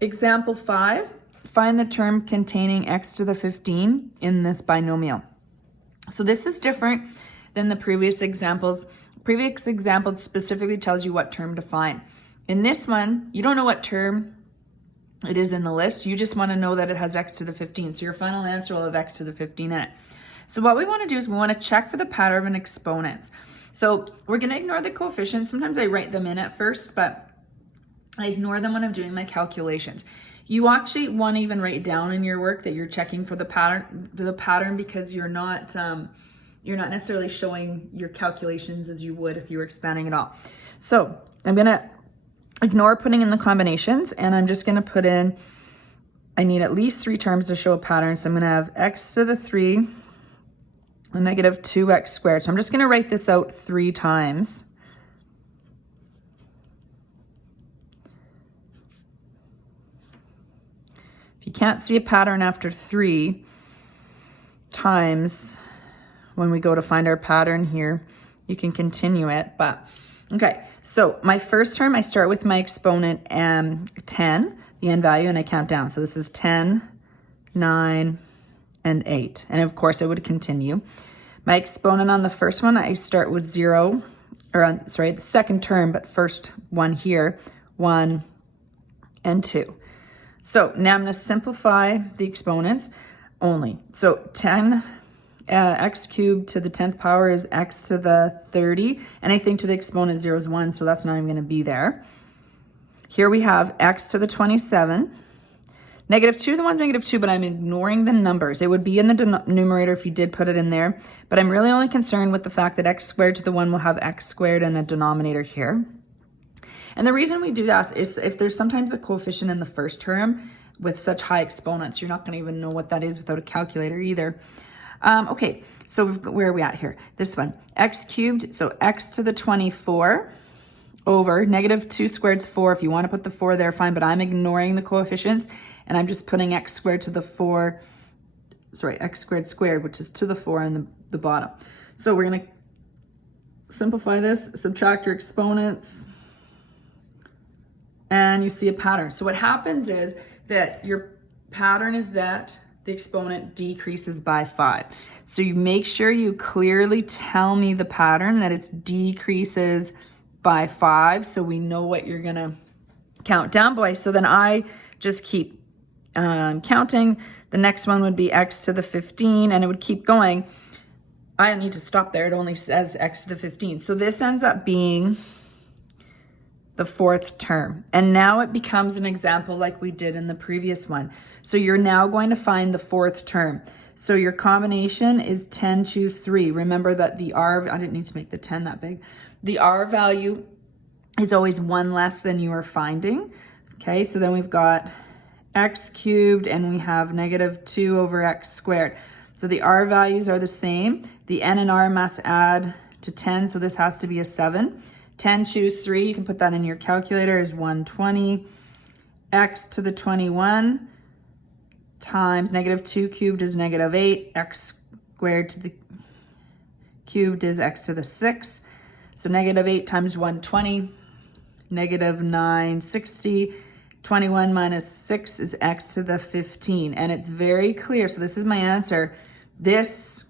Example 5, find the term containing x to the 15 in this binomial. So this is different than the previous examples. Previous example specifically tells you what term to find. In this one, you don't know what term it is in the list. You just want to know that it has x to the 15. So your final answer will have x to the 15 in it. So what we want to do is we want to check for the pattern of exponents. So we're going to ignore the coefficients. Sometimes I write them in at first, but I ignore them when I'm doing my calculations. You actually want to even write down in your work that you're checking for the pattern because you're not necessarily showing your calculations as you would if you were expanding it all. So I'm going to ignore putting in the combinations, and I'm just going to put in, I need at least 3 terms to show a pattern. So I'm going to have x to the 3 and negative 2x squared. So I'm just going to write this out 3 times. If you can't see a pattern after 3 times, when we go to find our pattern here, you can continue it, but okay. So my first term, I start with my exponent 10, the end value, and I count down. So this is 10, 9, and 8. And of course I would continue. My exponent on the first one, I start with 0, or sorry, the second term, but first one here, 1 and 2. So now I'm going to simplify the exponents only. So 10 x cubed to the 10th power is x to the 30. Anything to the exponent 0 is 1, so that's not even going to be there. Here we have x to the 27. Negative 2, the one's negative 2, but I'm ignoring the numbers. It would be in the numerator if you did put it in there, but I'm really only concerned with the fact that x squared to the 1 will have x squared and a denominator here. And the reason we do that is if there's sometimes a coefficient in the first term with such high exponents, you're not going to even know what that is without a calculator either. Okay, so where are we at here? This one, x cubed, so x to the 24 over negative 2 squared is 4. If you want to put the 4 there, fine, but I'm ignoring the coefficients, and I'm just putting x squared to the 4, sorry, x squared squared, which is to the 4 on the bottom. So we're going to simplify this, subtract your exponents, and you see a pattern. So what happens is that your pattern is that the exponent decreases by 5. So you make sure you clearly tell me the pattern that it decreases by 5, so we know what you're going to count down by. So then I just keep counting. The next one would be x to the 15, and it would keep going. I need to stop there. It only says x to the 15. So this ends up being the 4th term. And now it becomes an example like we did in the previous one. So you're now going to find the 4th term. So your combination is 10, choose 3. Remember that the R, I didn't need to make the 10 that big. The R value is always 1 less than you are finding. Okay, so then we've got x cubed and we have negative 2 over x squared. So the R values are the same. The N and R must add to 10, so this has to be a 7. 10, choose 3. You can put that in your calculator is 120. X to the 21 times negative 2 cubed is negative 8. X squared to the cubed is x to the 6. So negative 8 times 120, negative 960. 21 minus 6 is x to the 15. And it's very clear. So this is my answer. This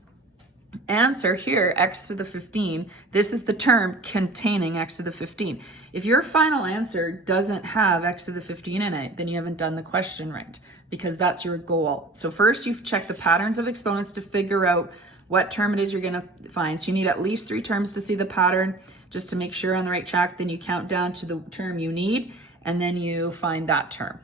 answer here, x to the 15, this is the term containing x to the 15. If your final answer doesn't have x to the 15 in it, then you haven't done the question right, because that's your goal. So first you check the patterns of exponents to figure out what term it is you're going to find. So you need at least 3 terms to see the pattern just to make sure you're on the right track. Then you count down to the term you need, and then you find that term.